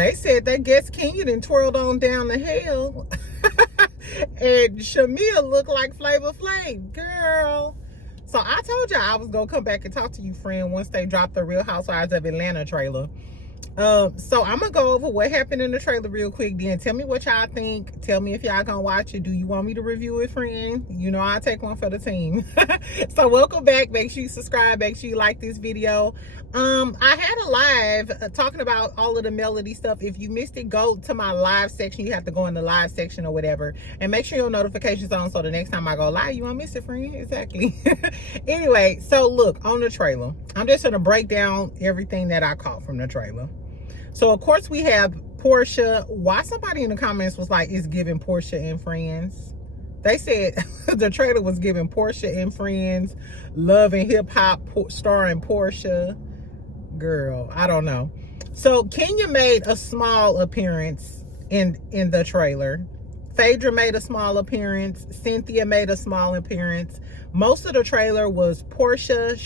They said they guess Kenya done twirled on down the hill. And Shamea looked like Flavor Flav, girl. So I told y'all I was gonna come back and talk to you, friend, once they drop the Real Housewives of Atlanta trailer. So I'm gonna go over what happened in the trailer real quick. Then tell me what y'all think. Tell me if y'all gonna watch it. Do you want me to review it, friend? You know I'll take one for the team. So welcome back. Make sure you subscribe. Make sure you like this video. I had a live talking about all of the Melody stuff. If you missed it, go to my live section. You have to go in the live section or whatever, and make sure your notifications on so the next time I go live, you won't miss it, friend. Exactly. Anyway, so look on the trailer. I'm just gonna break down everything that I caught from the trailer. So of course we have Porsha. Why somebody in the comments was like, it's giving Porsha and Friends. They said the trailer was giving Porsha and Friends, Love and Hip Hop starring Porsha. Girl, I don't know. So Kenya made a small appearance in the trailer. Phaedra made a small appearance. Cynthia made a small appearance. Most of the trailer was Porsha,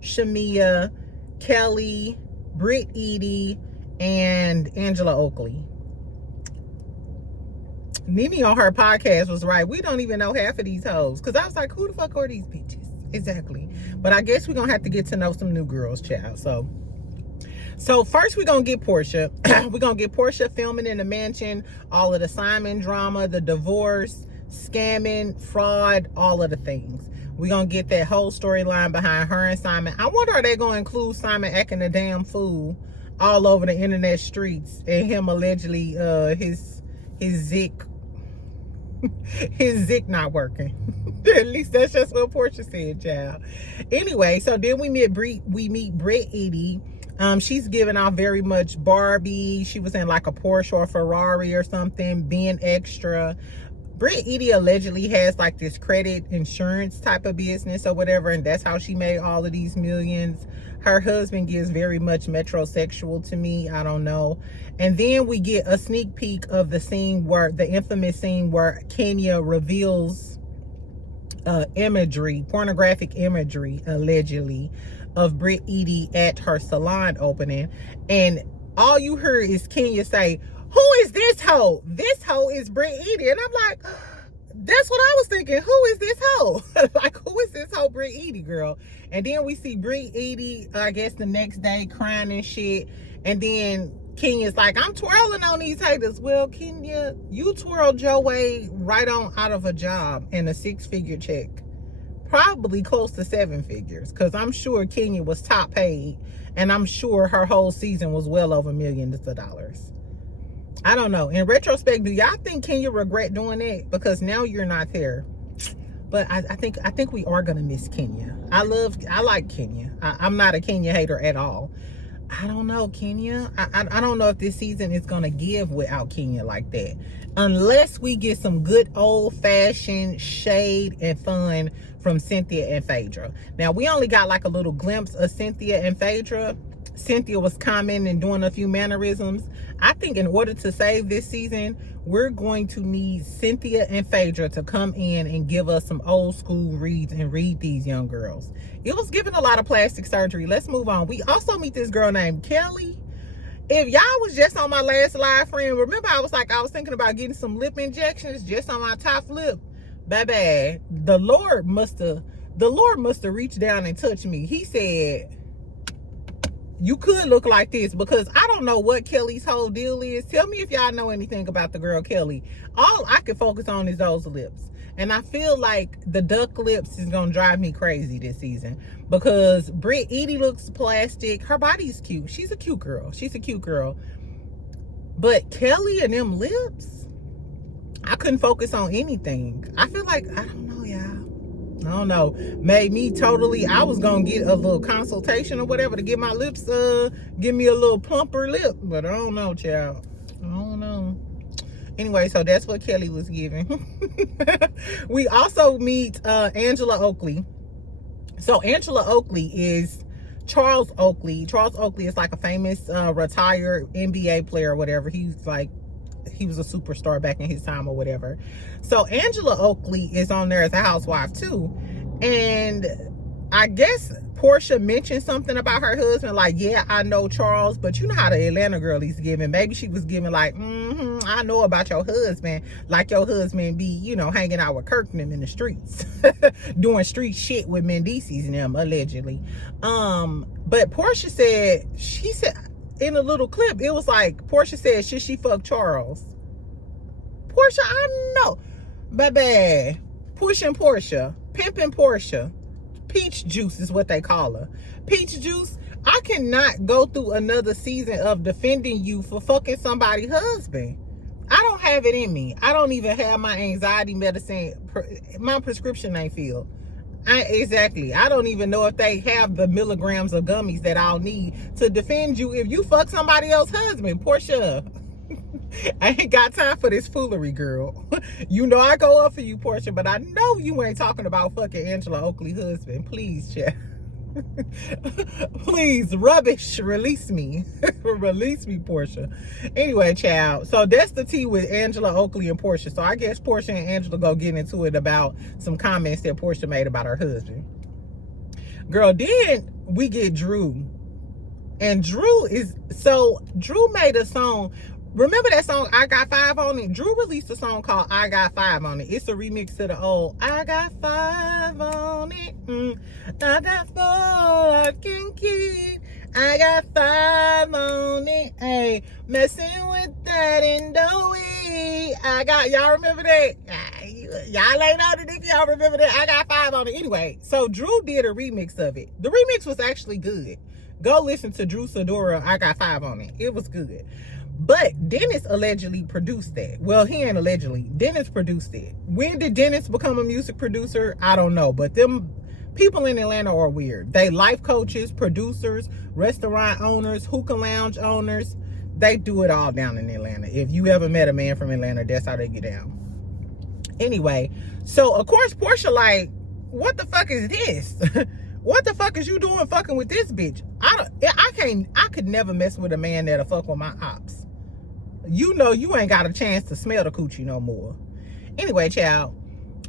Shamea, Kelly, Britt Edie, and Angela Oakley. Nene on her podcast was right. We don't even know half of these hoes. Because I was like, who the fuck are these bitches? Exactly. But I guess we're going to have to get to know some new girls, child. So first we're going to get Porsha. We're going to get Porsha filming in the mansion. All of the Simon drama, the divorce, scamming, fraud, all of the things. We're going to get that whole storyline behind her and Simon. I wonder, are they going to include Simon acting a damn fool all over the internet streets and him allegedly, his Zic not working. At least that's just what Porsha said, child. Anyway, so then we meet Britt Edie. She's giving off very much Barbie. She was in like a Porsche or Ferrari or something, being extra. Britt Edie allegedly has like this credit insurance type of business or whatever, and that's how she made all of these millions. Her husband gives very much metrosexual to me. I don't know. And then we get a sneak peek of the scene where, the infamous scene where Kenya reveals imagery, pornographic imagery, allegedly, of Britt Edie at her salon opening. And all you heard is Kenya say, "Who is this hoe? This hoe is Britt Edie." And I'm like, that's what I was thinking. Who is this hoe? Like, who is this hoe, Britt Edie, girl? And then we see Britt Edie, I guess the next day, crying and shit. And then Kenya's like, I'm twirling on these haters. Well, Kenya, you twirled your way right on out of a job and a 6-figure check. Probably close to 7 figures. Because I'm sure Kenya was top paid. And I'm sure her whole season was well over millions of dollars. I don't know. In retrospect, do y'all think Kenya regret doing that? Because now you're not there. But I think we are gonna miss Kenya. I like Kenya. I'm not a Kenya hater at all. I don't know, Kenya. I don't know if this season is gonna give without Kenya like that. Unless we get some good old-fashioned shade and fun from Cynthia and Phaedra. Now, we only got like a little glimpse of Cynthia and Phaedra. Cynthia was commenting and doing a few mannerisms. I think in order to save this season, we're going to need Cynthia and Phaedra to come in and give us some old school reads and read these young girls. It was giving a lot of plastic surgery. Let's move on. We also meet this girl named Kelly. If y'all was just on my last live, friend, remember I was thinking about getting some lip injections just on my top lip. Baby, the Lord must have reached down and touched me. He said, you could look like this, because I don't know what Kelly's whole deal is. Tell me if y'all know anything about the girl Kelly. All I can focus on is those lips. And I feel like the duck lips is going to drive me crazy this season. Because Britt Edie looks plastic. Her body's cute. She's a cute girl. But Kelly and them lips, I couldn't focus on anything. I feel like, I don't know, y'all. I don't know, made me totally, I was gonna get a little consultation or whatever to get my lips, give me a little plumper lip, but I don't know, child. I don't know. Anyway, so that's what Kelly was giving. We also meet Angela Oakley. So Angela Oakley is Charles Oakley. Charles Oakley is like a famous retired NBA player or whatever. He was a superstar back in his time or whatever. So Angela Oakley is on there as a housewife too. And I guess Porsha mentioned something about her husband, like, yeah, I know Charles, but you know how the Atlanta girl is giving. Maybe she was giving like, I know about your husband, like your husband be, you know, hanging out with Kirk and them in the streets, doing street shit with Mendices and them, allegedly. But Porsha said, she said in a little clip, it was like, Porsha said, should she fuck Charles? Porsha, I know. Baby, pushing Porsha, pimping Porsha. Peach juice is what they call her. Peach juice. I cannot go through another season of defending you for fucking somebody's husband. I don't have it in me. I don't even have my anxiety medicine. My prescription ain't filled. Exactly. I don't even know if they have the milligrams of gummies that I'll need to defend you if you fuck somebody else's husband. Porsha. I ain't got time for this foolery, girl. You know I go up for you, Porsha, but I know you ain't talking about fucking Angela Oakley husband. Please, child. Please, rubbish, release me. Release me, Porsha. Anyway, child, so that's the tea with Angela Oakley and Porsha. So I guess Porsha and Angela go get into it about some comments that Porsha made about her husband. Girl, then we get Drew. And Drew made a song. Remember that song, I Got 5 on it? Drew released a song called I Got 5 on it. It's a remix to the old I Got 5 on it. I got 4 I can keep. I got 5 on it. Hey, messing with that and doughy. Y'all remember that? Y'all ain't on it if y'all remember that. I Got 5 on it. Anyway, so Drew did a remix of it. The remix was actually good. Go listen to Drew Sidora, I Got 5 on it. It was good. But Dennis allegedly produced that. Well, he ain't allegedly. Dennis produced it. When did Dennis become a music producer? I don't know. But them people in Atlanta are weird. They life coaches, producers, restaurant owners, hookah lounge owners. They do it all down in Atlanta. If you ever met a man from Atlanta, that's how they get down. Anyway, so of course Porsha like, what the fuck is this? What the fuck is you doing fucking with this bitch? I could never mess with a man that'll fuck with my ops. You know you ain't got a chance to smell the coochie no more. Anyway, child.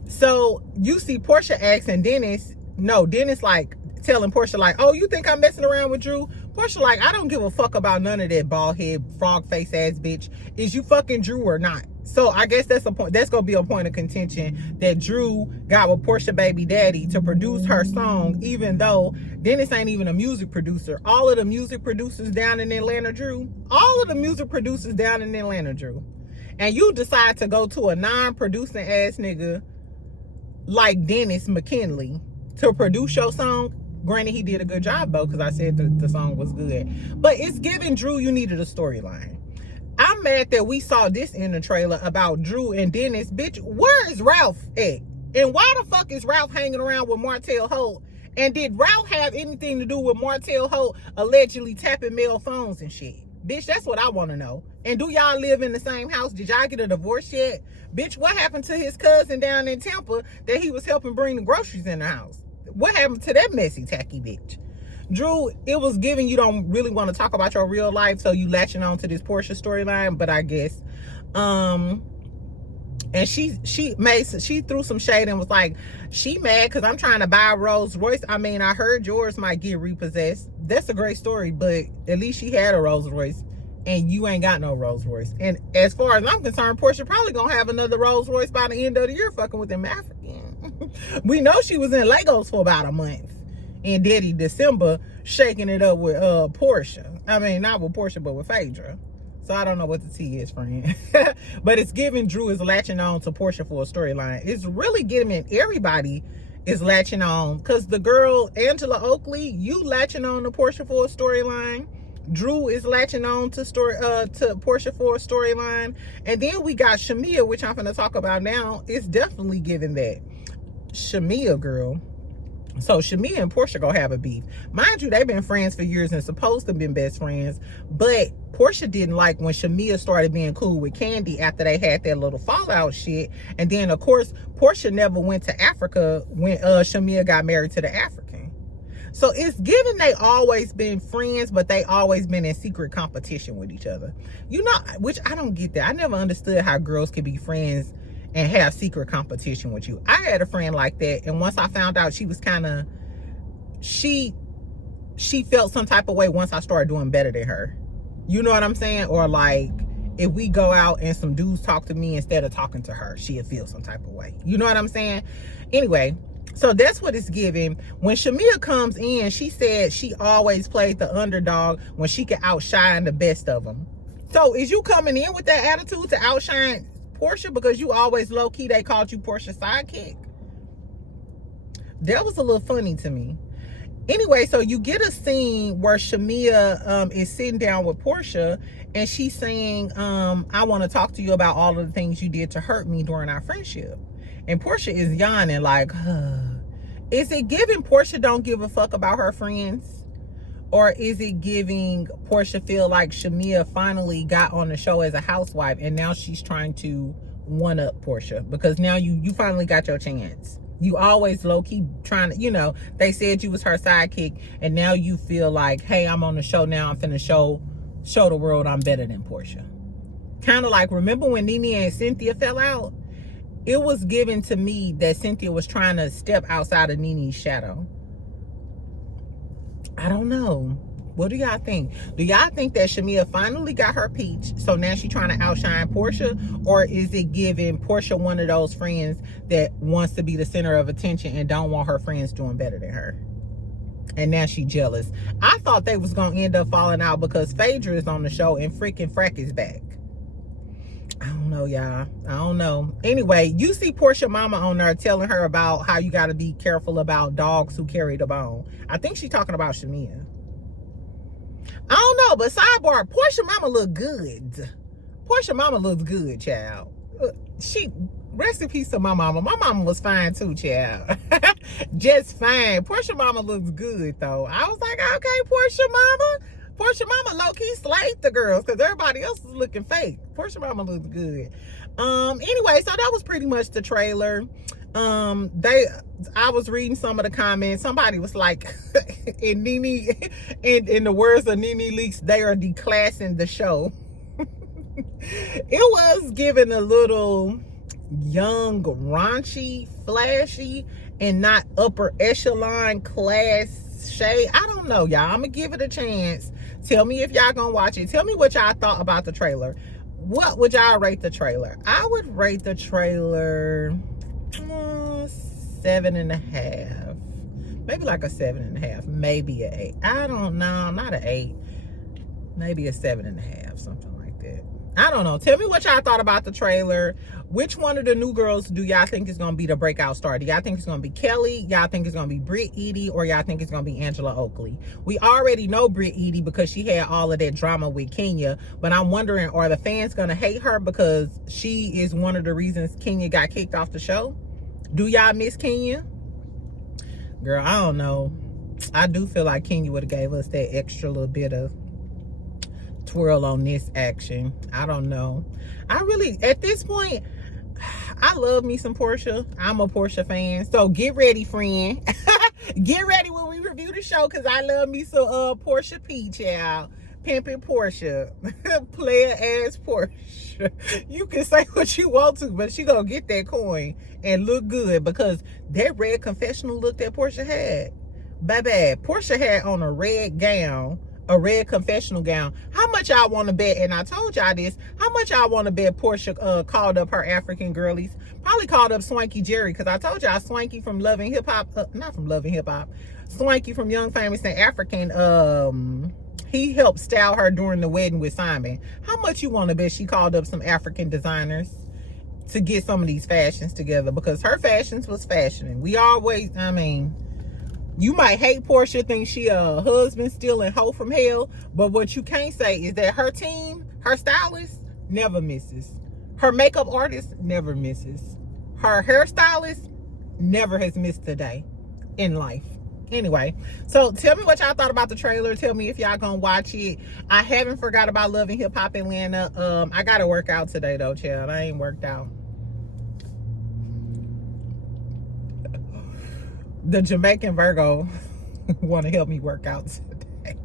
So you see Porsha asking Dennis like telling Porsha like, oh, you think I'm messing around with Drew? Porsha like, I don't give a fuck about none of that bald head, frog face ass bitch. Is you fucking Drew or not? So I guess that's gonna be a point of contention that Drew got with Porsha baby daddy to produce her song, even though Dennis ain't even a music producer. All of the music producers down in Atlanta, Drew. And you decide to go to a non-producing ass nigga like Dennis McKinley to produce your song. Granted, he did a good job though, because I said the song was good. But it's giving Drew you needed a storyline. I'm mad that we saw this in the trailer about Drew and Dennis. Bitch, where is Ralph at? And why the fuck is Ralph hanging around with Martell Holt? And did Ralph have anything to do with Martell Holt allegedly tapping male phones and shit? Bitch, that's what I want to know. And do y'all live in the same house? Did y'all get a divorce yet? Bitch, what happened to his cousin down in Tampa that he was helping bring the groceries in the house? What happened to that messy, tacky bitch? Drew, it was giving you don't really want to talk about your real life, so you latching on to this Porsha storyline, but I guess. And she threw some shade and was like, she mad because I'm trying to buy a Rolls Royce. I mean, I heard yours might get repossessed. That's a great story, but at least she had a Rolls Royce and you ain't got no Rolls Royce. And as far as I'm concerned, Porsha probably gonna have another Rolls Royce by the end of the year fucking with them African. We know she was in Lagos for about a month. And Daddy December shaking it up with Porsha. I mean, not with Porsha, but with Phaedra. So I don't know what the tea is, friend. But it's giving Drew is latching on to Porsha for a storyline. It's really giving everybody is latching on. Because the girl, Angela Oakley, you latching on to Porsha for a storyline. Drew is latching on to Porsha for a storyline. And then we got Shamea, which I'm going to talk about now. It's definitely giving that. Shamea, girl. So Shamea and Porsha gonna have a beef. Mind you, they've been friends for years and supposed to have been best friends. But Porsha didn't like when Shamea started being cool with Candy after they had that little fallout shit. And then, of course, Porsha never went to Africa when Shamea got married to the African. So it's given they always been friends, but they always been in secret competition with each other. You know, which I don't get that. I never understood how girls could be friends and have secret competition with you. I had a friend like that, and once I found out she was kind of she felt some type of way once I started doing better than her. You know what I'm saying? Or like, if we go out and some dudes talk to me instead of talking to her, she'll feel some type of way. You know what I'm saying? Anyway, so that's what it's giving. When Shamea comes in, she said she always played the underdog when she could outshine the best of them. So is you coming in with that attitude to outshine Porsha because you always low-key, they called you Porsha's sidekick? That was a little funny to me. Anyway, so you get a scene where Shamea is sitting down with Porsha, and she's saying, I want to talk to you about all of the things you did to hurt me during our friendship. And Porsha is yawning like, is it giving Porsha don't give a fuck about her friends? Or is it giving Porsha feel like Shamea finally got on the show as a housewife and now she's trying to one-up Porsha? Because now you finally got your chance. You always low-key trying to, you know, they said you was her sidekick, and now you feel like, hey, I'm on the show now. I'm finna show the world I'm better than Porsha. Kind of like, remember when Nene and Cynthia fell out? It was given to me that Cynthia was trying to step outside of Nene's shadow. I don't know. What do y'all think? Do y'all think that Shamea finally got her peach, so now she's trying to outshine Porsha? Or is it giving Porsha one of those friends that wants to be the center of attention and don't want her friends doing better than her? And now she jealous. I thought they was going to end up falling out because Phaedra is on the show and freaking Frack is back. I don't know, y'all. I don't know. Anyway, you see Porsha mama on there telling her about how you got to be careful about dogs who carry the bone. I think she's talking about Shamea. I don't know, but sidebar, Porsha mama look good. Porsha mama looks good, child. She, rest in peace to my mama. My mama was fine too, child. Just fine. Porsha mama looks good, though. I was like, okay, Porsha mama. Porsha mama low-key slayed the girls because everybody else is looking fake. Porsha mama looks good. Anyway, so that was pretty much the trailer. I was reading some of the comments. Somebody was like, in the words of Nene Leakes, they are declassing the show. It was given a little young, raunchy, flashy, and not upper echelon class shade. I don't know, y'all. I'm gonna give it a chance. Tell me if y'all gonna watch it. Tell me what y'all thought about the trailer. What would y'all rate the trailer? I would rate the trailer 7.5. Maybe like a 7.5, maybe an 8. I don't know, not an 8. Maybe a 7.5, something like that. I don't know. Tell me what y'all thought about the trailer. Which one of the new girls do y'all think is going to be the breakout star? Do y'all think it's going to be Kelly? Y'all think it's going to be Britt Eady? Or y'all think it's going to be Angela Oakley? We already know Britt Eady because she had all of that drama with Kenya. But I'm wondering, are the fans going to hate her because she is one of the reasons Kenya got kicked off the show? Do y'all miss Kenya? Girl, I don't know. I do feel like Kenya would have gave us that extra little bit of twirl on this action. I don't know. I really, at this point, I love me some Porsha. I'm a Porsha fan. So get ready, friend. Get ready when we review the show because I love me some Porsha P, child. Pimpin' Porsha. Player ass Porsha. You can say what you want to, but she gonna get that coin and look good because that red confessional look that Porsha had. Baby, Porsha had on a red gown, a red confessional gown. How much y'all want to bet? And I told y'all this. How much y'all want to bet Porsha called up her African girlies? Probably called up Swanky Jerry because I told y'all Swanky from Love and Hip Hop, not from Love and Hip Hop, Swanky from Young, Famous, and African. He helped style her during the wedding with Simon. How much you want to bet she called up some African designers to get some of these fashions together? Because her fashions was fashioning. We always, I mean, you might hate Porsha, think she a husband stealing hoe from hell, but what you can't say is that her team, her stylist, never misses. Her makeup artist never misses. Her hairstylist never has missed a day in life. Anyway, so tell me what y'all thought about the trailer. Tell me if y'all gonna watch it. I haven't forgot about Love and Hip Hop Atlanta. I gotta work out today though, child. I ain't worked out. The Jamaican Virgo want to help me work out today.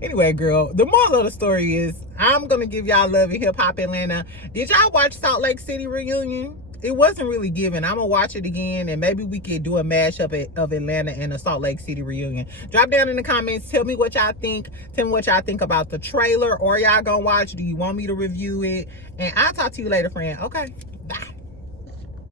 Anyway, girl, the moral of the story is I'm gonna give y'all Love and Hip Hop Atlanta. Did y'all watch Salt Lake City reunion? it wasn't really giving. I'm gonna watch it again, and maybe we could do a mashup of Atlanta and the Salt Lake City reunion. Drop down in the comments. Tell me what y'all think. Tell me what y'all think about the trailer. Or y'all gonna watch? Do you want me to review it? And I'll talk to you later, friend. Okay.